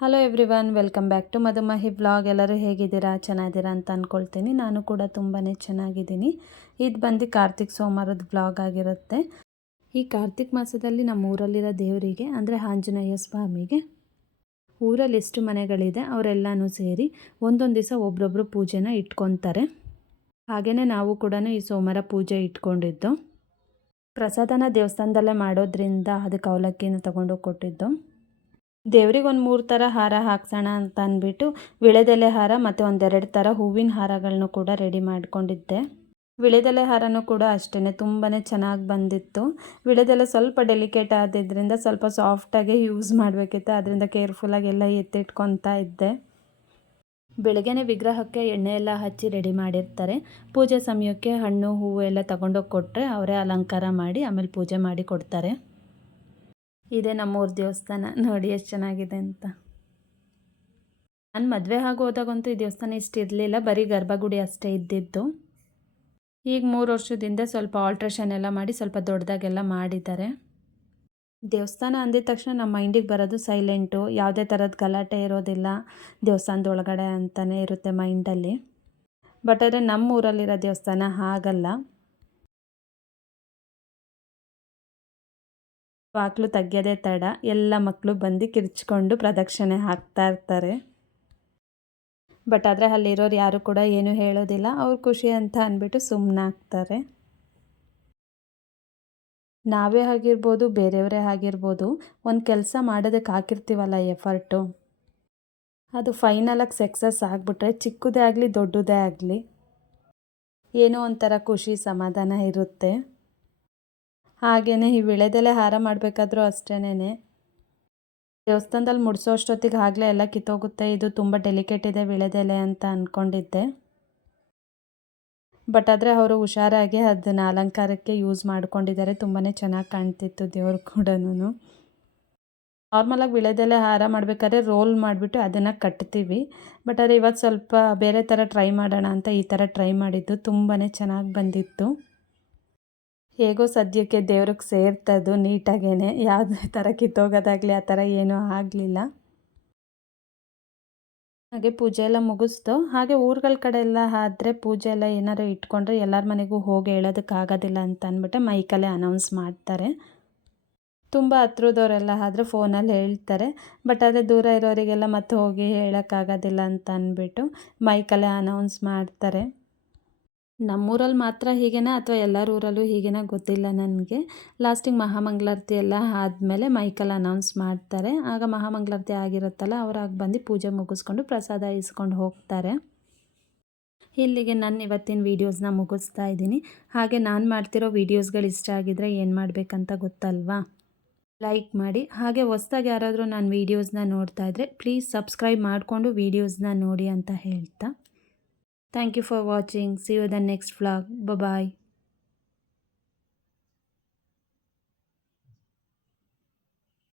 Hello everyone welcome back to Madhumahi blog ಎಲ್ಲರೂ ಹೇಗಿದ್ದೀರಾ? ಚೆನ್ನಾಗಿದ್ದೀರಾ ಅಂತ ಅಂದ್ಕೊಳ್ತೀನಿ ನಾನು ಕೂಡ ತುಂಬಾ ಚೆನ್ನಾಗಿದ್ದೀನಿ. ಇದು ಬಂದು ಕಾರ್ತಿಕ್ ಸೋಮವಾರದ ಬ್ಲಾಗ್ ಆಗಿರುತ್ತೆ. ಈ ಕಾರ್ತಿಕ್ ಮಾಸದಲ್ಲಿ ನಮ್ಮ ಊರಲ್ಲಿರೋ ದೇವರಿಗೆ, ಅಂದರೆ ಆಂಜನೇಯ ಸ್ವಾಮಿಗೆ, ಊರಲ್ಲಿ ಎಷ್ಟು ಮನೆಗಳಿದೆ ಅವರೆಲ್ಲನೂ ಸೇರಿ ಒಂದೊಂದು ದಿವಸ ಒಬ್ರೊಬ್ರು ಪೂಜೆನ ಇಟ್ಕೊತಾರೆ. ಹಾಗೆಯೇ ನಾವು ಕೂಡ ಈ ಸೋಮವಾರ ಪೂಜೆ ಇಟ್ಕೊಂಡಿದ್ದು. ಪ್ರಸಾದನ ದೇವಸ್ಥಾನದಲ್ಲೇ ಮಾಡೋದ್ರಿಂದ ಅದಕ್ಕೆ ಅವಲಕ್ಕಿನ ತೊಗೊಂಡೋಗಿ ಕೊಟ್ಟಿದ್ದು. ದೇವ್ರಿಗೆ ಒಂದು ಮೂರು ಥರ ಹಾರ ಹಾಕ್ಸೋಣ ಅಂತ ಅಂದ್ಬಿಟ್ಟು ವಿಳೆದೆಲೆ ಹಾರ ಮತ್ತು ಒಂದೆರಡು ಥರ ಹೂವಿನ ಹಾರಗಳನ್ನು ಕೂಡ ರೆಡಿ ಮಾಡಿಕೊಂಡಿದ್ದೆ. ವಿಳೆದೆಲೆ ಹಾರನೂ ಕೂಡ ಅಷ್ಟೇ ತುಂಬಾ ಚೆನ್ನಾಗಿ ಬಂದಿತ್ತು. ವಿಳೆದೆಲೆ ಸ್ವಲ್ಪ ಡೆಲಿಕೇಟ್ ಆದಿದ್ದರಿಂದ ಸ್ವಲ್ಪ ಸಾಫ್ಟಾಗೆ ಯೂಸ್ ಮಾಡಬೇಕಿತ್ತು ಅದರಿಂದ ಕೇರ್ಫುಲ್ಲಾಗಿ ಎಲ್ಲ ಎತ್ತಿಟ್ಕೊತಾ ಇದ್ದೆ. ಬೆಳಗ್ಗೆನೆ ವಿಗ್ರಹಕ್ಕೆ ಎಣ್ಣೆ ಎಲ್ಲ ಹಚ್ಚಿ ರೆಡಿ ಮಾಡಿರ್ತಾರೆ. ಪೂಜೆ ಸಮಯಕ್ಕೆ ಹಣ್ಣು ಹೂವು ಎಲ್ಲ ತಗೊಂಡೋಗಿ ಕೊಟ್ಟರೆ ಅವರೇ ಅಲಂಕಾರ ಮಾಡಿ ಆಮೇಲೆ ಪೂಜೆ ಮಾಡಿ ಕೊಡ್ತಾರೆ. ಇದೇ ನಮ್ಮೂರ ದೇವಸ್ಥಾನ. ನೋಡಿ ಎಷ್ಟು ಚೆನ್ನಾಗಿದೆ ಅಂತ. ನಾನು ಮದುವೆ ಆಗಿ ಹೋದಾಗಂತೂ ಈ ದೇವಸ್ಥಾನ ಇಷ್ಟು ಇರಲಿಲ್ಲ. ಬರೀ ಗರ್ಭಗುಡಿ ಅಷ್ಟೇ ಇದ್ದಿದ್ದು. ಈಗ ಮೂರು ವರ್ಷದಿಂದ ಸ್ವಲ್ಪ ಆಲ್ಟ್ರೇಷನ್ ಎಲ್ಲ ಮಾಡಿ ಸ್ವಲ್ಪ ದೊಡ್ಡದಾಗೆಲ್ಲ ಮಾಡಿದ್ದಾರೆ. ದೇವಸ್ಥಾನ ಅಂದಿದ ತಕ್ಷಣ ನಮ್ಮ ಮೈಂಡಿಗೆ ಬರೋದು ಸೈಲೆಂಟು ಯಾವುದೇ ಥರದ ಗಲಾಟೆ ಇರೋದಿಲ್ಲ. ದೇವಸ್ಥಾನದೊಳಗಡೆ ಅಂತಲೇ ಇರುತ್ತೆ ಮೈಂಡಲ್ಲಿ ಬಟ್ ಆದರೆ ನಮ್ಮ ಊರಲ್ಲಿರೋ ದೇವಸ್ಥಾನ ಹಾಗಲ್ಲ. ಬಾಗಿಲು ತೆಗ್ಯೋದೇ ತಡ. ಎಲ್ಲ ಮಕ್ಕಳು ಬಂದು ಕಿರ್ಚ್ಕೊಂಡು ಪ್ರದಕ್ಷಿಣೆ ಹಾಕ್ತಾ ಇರ್ತಾರೆ. ಬಟ್ ಆದರೆ ಅಲ್ಲಿರೋರು ಯಾರು ಕೂಡ ಏನೂ ಹೇಳೋದಿಲ್ಲ. ಅವ್ರ ಖುಷಿ ಅಂತ ಅಂದ್ಬಿಟ್ಟು ಸುಮ್ಮನೆ ಆಗ್ತಾರೆ. ನಾವೇ ಆಗಿರ್ಬೋದು, ಬೇರೆಯವರೇ ಆಗಿರ್ಬೋದು, ಒಂದು ಕೆಲಸ ಮಾಡೋದಕ್ಕೆ ಹಾಕಿರ್ತೀವಲ್ಲ ಎಫರ್ಟು ಅದು ಫೈನಲಾಗಿ ಸಕ್ಸಸ್ ಆಗಿಬಿಟ್ರೆ ಚಿಕ್ಕದೇ ಆಗಲಿ ದೊಡ್ಡದೇ ಆಗಲಿ ಏನೋ ಒಂಥರ ಖುಷಿ ಸಮಾಧಾನ ಇರುತ್ತೆ. ಹಾಗೆಯೇ ಈ ವಿಳೆದೆಲೆ ಹಾರ ಮಾಡಬೇಕಾದ್ರೂ ಅಷ್ಟೇನೆ ದೇವಸ್ಥಾನದಲ್ಲಿ ಮುಡಿಸೋ ಅಷ್ಟೊತ್ತಿಗೆ ಆಗಲೇ ಎಲ್ಲ ಕಿತ್ತೋಗುತ್ತೆ. ಇದು ತುಂಬ ಡೆಲಿಕೇಟ್ ಇದೆ ವಿಳೆದೆಲೆ ಅಂತ ಅಂದ್ಕೊಂಡಿದ್ದೆ ಬಟ್ ಆದರೆ ಅವರು ಹುಷಾರಾಗಿ ಅದನ್ನು ಅಲಂಕಾರಕ್ಕೆ ಯೂಸ್ ಮಾಡ್ಕೊಂಡಿದ್ದಾರೆ. ತುಂಬಾ ಚೆನ್ನಾಗಿ ಕಾಣ್ತಿತ್ತು ದೇವ್ರು ಕೂಡ ನಾರ್ಮಲಾಗಿ ವಿಳೆದೆಲೆ ಹಾರ ಮಾಡಬೇಕಾದ್ರೆ ರೋಲ್ ಮಾಡಿಬಿಟ್ಟು ಅದನ್ನು ಕಟ್ತೀವಿ. ಬಟ್ ಆದರೆ ಇವತ್ತು ಸ್ವಲ್ಪ ಬೇರೆ ಥರ ಟ್ರೈ ಮಾಡೋಣ ಅಂತ ಈ ಥರ ಟ್ರೈ ಮಾಡಿದ್ದು. ತುಂಬಾ ಚೆನ್ನಾಗಿ ಬಂದಿತ್ತು. ಹೇಗೋ ಸದ್ಯಕ್ಕೆ ದೇವ್ರಿಗೆ ಸೇರ್ತದ್ದು ನೀಟಾಗೇನೆ. ಯಾವುದೇ ಥರ ಕಿತ್ತೋಗೋದಾಗಲಿ ಆ ಥರ ಏನೂ ಆಗಲಿಲ್ಲ. ಹಾಗೆ ಪೂಜೆ ಎಲ್ಲ ಮುಗಿಸ್ತು. ಹಾಗೆ ಊರುಗಳ ಕಡೆ ಎಲ್ಲ ಆದರೆ ಪೂಜೆ ಎಲ್ಲ ಏನಾರು ಇಟ್ಕೊಂಡ್ರೆ ಎಲ್ಲರ ಮನೆಗೂ ಹೋಗಿ ಹೇಳೋದಕ್ಕಾಗೋದಿಲ್ಲ ಅಂತ ಅಂದ್ಬಿಟ್ಟು ಮೈಕಲ್ಲೇ ಅನೌನ್ಸ್ ಮಾಡ್ತಾರೆ. ತುಂಬ ಹತ್ರದವರೆಲ್ಲ ಆದ್ರೆ ಫೋನಲ್ಲಿ ಹೇಳ್ತಾರೆ. ಬಟ್ ಅದೇ ದೂರ ಇರೋರಿಗೆಲ್ಲ ಮತ್ತೆ ಹೋಗಿ ಹೇಳೋಕ್ಕಾಗೋದಿಲ್ಲ ಅಂತ ಅಂದ್ಬಿಟ್ಟು ಮೈಕಲ್ಲೇ ಅನೌನ್ಸ್ ಮಾಡ್ತಾರೆ. ನಮ್ಮೂರಲ್ಲಿ ಮಾತ್ರ ಹೀಗೇನಾ ಅಥವಾ ಎಲ್ಲರ ಊರಲ್ಲೂ ಹೀಗೇನಾ ಗೊತ್ತಿಲ್ಲ ನನಗೆ. ಲಾಸ್ಟಿಗೆ ಮಹಾಮಂಗಳಾರತಿ ಎಲ್ಲ ಆದಮೇಲೆ ಮೈಕಲ್ಲಿ ಅನೌನ್ಸ್ ಮಾಡ್ತಾರೆ. ಆಗ ಮಹಾಮಂಗಳಾರತಿ ಆಗಿರುತ್ತಲ್ಲ, ಅವ್ರಾಗ ಬಂದು ಪೂಜೆ ಮುಗಿಸ್ಕೊಂಡು ಪ್ರಸಾದ ಇಸ್ಕೊಂಡು ಹೋಗ್ತಾರೆ. ಇಲ್ಲಿಗೆ ನಾನು ಇವತ್ತಿನ ವೀಡಿಯೋಸ್ನ ಮುಗಿಸ್ತಾ ಇದ್ದೀನಿ. ಹಾಗೆ ನಾನು ಮಾಡ್ತಿರೋ ವೀಡಿಯೋಸ್ಗಳು ಇಷ್ಟ ಆಗಿದ್ರೆ ಏನು ಮಾಡಬೇಕಂತ ಗೊತ್ತಲ್ವಾ? ಲೈಕ್ ಮಾಡಿ. ಹಾಗೆ ಹೊಸ್ದಾಗಿ ಯಾರಾದರೂ ನಾನು ವೀಡಿಯೋಸ್ನ ನೋಡ್ತಾ ಇದ್ದರೆ ಪ್ಲೀಸ್ ಸಬ್ಸ್ಕ್ರೈಬ್ ಮಾಡಿಕೊಂಡು ವೀಡಿಯೋಸ್ನ ನೋಡಿ ಅಂತ ಹೇಳ್ತಾ. Thank you for watching. See you in the next vlog. Bye bye.